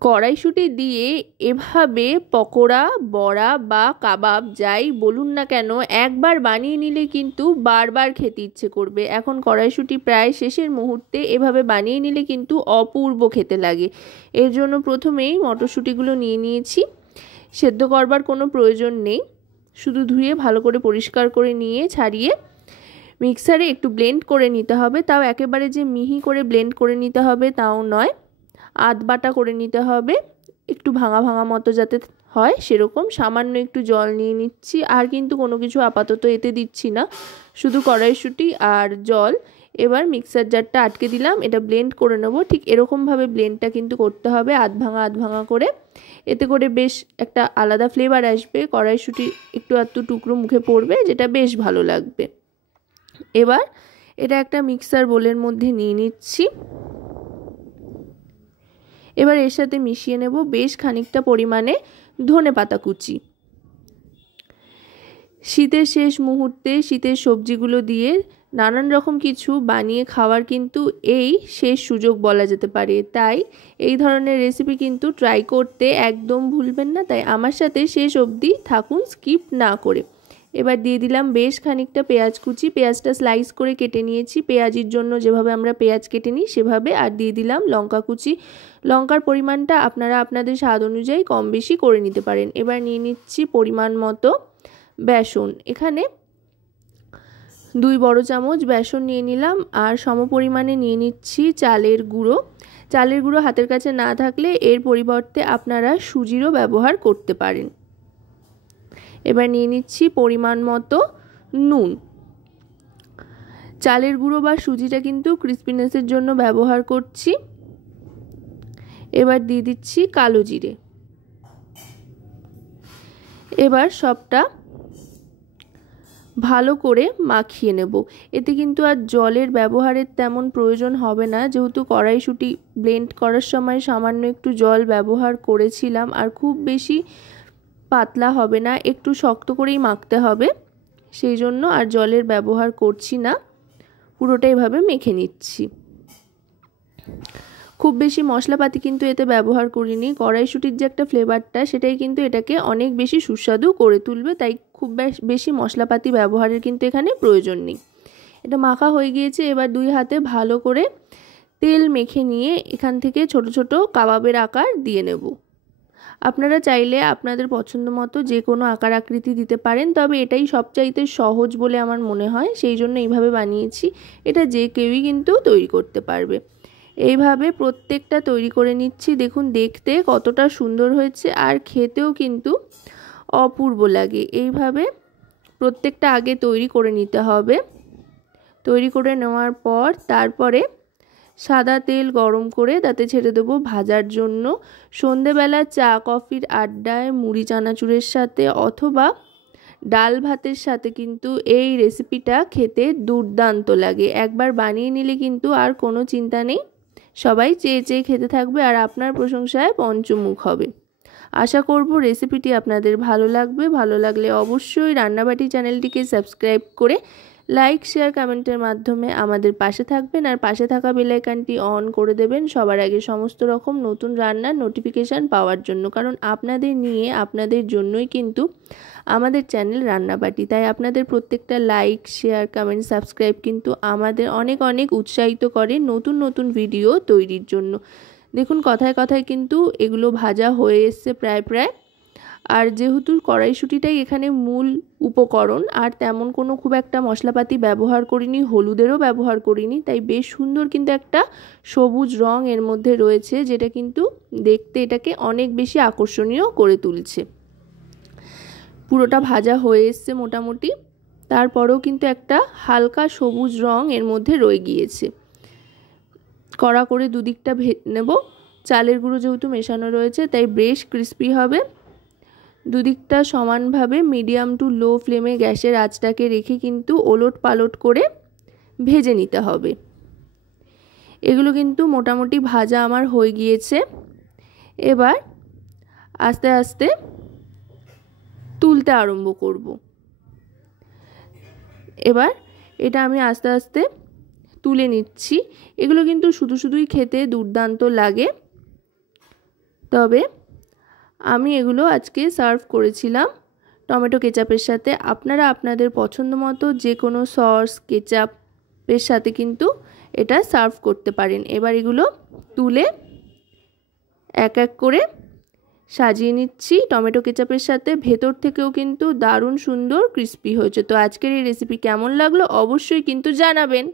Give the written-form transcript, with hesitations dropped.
কড়াইশুঁটি দিয়ে এভাবে পকোড়া, বড়া বা কাবাব যাই বলুন না কেন একবার বানিয়ে নিলে কিন্তু বারবার খেতে ইচ্ছে করবে। এখন কড়াইশুঁটি প্রায় শেষের মুহূর্তে এভাবে বানিয়ে নিলে কিন্তু অপূর্ব খেতে লাগে। এর জন্য প্রথমেই মটরশুঁটিগুলো নিয়ে নিয়েছি। সেদ্ধ করবার কোনো প্রয়োজন নেই, শুধু ধুয়ে ভালো করে পরিষ্কার করে নিয়ে ছাড়িয়ে মিক্সারে একটু ব্লেন্ড করে নিতে হবে। তাও একেবারে যে মিহি করে ব্লেন্ড করে নিতে হবে তাও নয়, আধ বাটা করে নিতে হবে, একটু ভাঙা ভাঙা মতো যাতে হয় সেরকম। সামান্য একটু জল নিয়ে নিচ্ছি, আর কিন্তু কোনো কিছু আপাতত এতে দিচ্ছি না, শুধু কড়াইশুঁটি আর জল। এবার মিক্সার জারটা আটকে দিলাম, এটা ব্লেন্ড করে নেব। ঠিক এরকমভাবে ব্লেন্ডটা কিন্তু করতে হবে, আধ ভাঙা করে। এতে করে বেশ একটা আলাদা ফ্লেভার আসবে, কড়াইশুঁটি একটু আধটু টুকরো মুখে পড়বে, যেটা বেশ ভালো লাগবে। এবার এটা একটা মিক্সার বোলের মধ্যে নিয়ে নিচ্ছি। এবার এর সাথে মিশিয়ে নেব বেশ খানিকটা পরিমাণে ধনেপাতা কুচি। শীতের শেষ মুহূর্তে শীতের সবজিগুলো দিয়ে নানান রকম কিছু বানিয়ে খাওয়ার কিন্তু এই শেষ সুযোগ বলা যেতে পারে। তাই এই ধরনের রেসিপি কিন্তু ট্রাই করতে একদম ভুলবেন না। তাই আমার সাথে শেষ অবধি থাকুন, স্কিপ না করে। এবার দিয়ে দিলাম বেশ খানিকটা পেঁয়াজ কুচি। পেঁয়াজটা স্লাইস করে কেটে নিয়েছি, পেঁয়াজির জন্য যেভাবে আমরা পেঁয়াজ কেটে নিই সেভাবে। আর দিয়ে দিলাম লঙ্কা কুচি। লঙ্কার পরিমাণটা আপনারা আপনাদের স্বাদ অনুযায়ী কম বেশি করে নিতে পারেন। এবার নিয়ে নিচ্ছি পরিমাণ মতো বেসন। এখানে 2 বড় চামচ বেসন নিয়ে নিলাম। আর সমপরিমাণে নিয়ে নিচ্ছি চালের গুঁড়ো। চালের গুঁড়ো হাতের কাছে না থাকলে এর পরিবর্তে আপনারা সুজিরও ব্যবহার করতে পারেন। এবার নিয়ে নিচ্ছি পরিমাণ মতো নুন। চালের গুঁড়ো বা সুজিটা কিন্তু ক্রিস্পিনেসের জন্য ব্যবহার করছি। এবার দিয়ে দিচ্ছি কালো জিরে। এবার সবটা ভালো করে মাখিয়ে নেব। এতে কিন্তু আর জলের ব্যবহারের তেমন প্রয়োজন হবে না, যেহেতু কড়াইশুঁটি ব্লেন্ড করার সময় সামান্য একটু জল ব্যবহার করেছিলাম। আর খুব বেশি পাতলা হবে না, একটু শক্ত করেই মাখতে হবে, সেই জন্য আর জলের ব্যবহার করছি না। পুরোটা এভাবে মেখে নিচ্ছি। খুব বেশি মশলাপাতি কিন্তু এতে ব্যবহার করিনি। কড়াইশুঁটির যে একটা ফ্লেভারটা সেটাই কিন্তু এটাকে অনেক বেশি সুস্বাদু করে তুলবে, তাই খুব বেশি মশলাপাতি ব্যবহারের কিন্তু এখানে প্রয়োজন নেই। এটা মাখা হয়ে গিয়েছে। এবার 2 হাতে ভালো করে তেল মেখে নিয়ে এখান থেকে ছোট ছোট কাবাবের আকার দিয়ে নেব। আপনারা চাইলে আপনাদের পছন্দ মতো যে কোনো আকার আকৃতি দিতে পারেন, তবে এটাই সবচাইতে সহজ বলে আমার মনে হয়, সেই জন্য এইভাবে বানিয়েছি। এটা যে কেউই কিন্তু তৈরি করতে পারবে। এইভাবে প্রত্যেকটা তৈরি করে নিচ্ছি। দেখুন দেখতে কতটা সুন্দর হয়েছে, আর খেতেও কিন্তু অপূর্ব লাগে। এইভাবে প্রত্যেকটা আগে তৈরি করে নিতে হবে। তৈরি করে নেওয়ার পর তারপরে সাদা তেল গরম করে তাতে ছেড়ে দেবো ভাজার জন্য। সন্ধেবেলা চা কফির আড্ডায় মুড়ি চানাচুরের সাথে অথবা ডাল ভাতের সাথে কিন্তু এই রেসিপিটা খেতে দুর্দান্ত লাগে। একবার বানিয়ে নিলে কিন্তু আর কোনো চিন্তা নেই, সবাই চেয়ে চেয়ে খেতে থাকবে আর আপনার প্রশংসায় পঞ্চমুখ হবে। আশা করব রেসিপিটি আপনাদের ভালো লাগবে। ভালো লাগলে অবশ্যই রান্নাবাটি চ্যানেলটিকে সাবস্ক্রাইব করে লাইক শেয়ার কমেন্টের মাধ্যমে আমাদের পাশে থাকবেন, আর পাশে থাকা বেল আইকনটি অন করে দেবেন সবার আগে সমস্ত রকম নতুন রান্নার নোটিফিকেশান পাওয়ার জন্য। কারণ আপনাদের নিয়ে আপনাদের জন্যই কিন্তু আমাদের চ্যানেল রান্নাবাটি। তাই আপনাদের প্রত্যেকটা লাইক শেয়ার কমেন্ট সাবস্ক্রাইব কিন্তু আমাদের অনেক অনেক উৎসাহিত করে নতুন নতুন ভিডিও তৈরির জন্য। দেখুন কথায় কথায় কিন্তু এগুলো ভাজা হয়ে এসছে প্রায়। আর যেহেতু কড়াইশুঁটিটাই এখানে মূল উপকরণ, আর তেমন কোনো খুব একটা মশলাপাতি ব্যবহার করিনি, হলুদেরও ব্যবহার করিনি, তাই বেশ সুন্দর কিন্তু একটা সবুজ রং এর মধ্যে রয়েছে, যেটা কিন্তু দেখতে এটাকে অনেক বেশি আকর্ষণীয় করে তুলছে। পুরোটা ভাজা হয়ে এসছে মোটামুটি, তারপরেও কিন্তু একটা হালকা সবুজ রং এর মধ্যে রয়ে গিয়েছে। কড়া করে দুদিকটা ভেজে নেব। চালের গুঁড়ো যেহেতু মেশানো রয়েছে তাই বেশ ক্রিস্পি হবে। দুদিকটা সমানভাবে মিডিয়াম টু লো ফ্লেমে গ্যাসের আঁচটাকে রেখে কিন্তু ওলট পালট করে ভেজে নিতে হবে। এগুলো কিন্তু মোটামুটি ভাজা আমার হয়ে গিয়েছে। এবার আস্তে আস্তে তুলতে আরম্ভ করব। এবার এটা আমি আস্তে আস্তে তুলে নিচ্ছি। এগুলো কিন্তু শুধুই খেতে দুর্দান্ত লাগে। তবে আমি এগুলো আজকে সার্ভ করেছিলাম টমেটো কেচাপের সাথে। আপনারা আপনাদের পছন্দ মতো যে কোনো সস কেচাপের সাথে কিন্তু এটা সার্ভ করতে পারেন। এবার এগুলো তুলে এক এক করে সাজিয়ে নিচ্ছি টমেটো কেচাপের সাথে। ভেতর থেকেও কিন্তু দারুণ সুন্দর ক্রিস্পি হয়েছে। তো আজকের এই রেসিপি কেমন লাগলো অবশ্যই কিন্তু জানাবেন।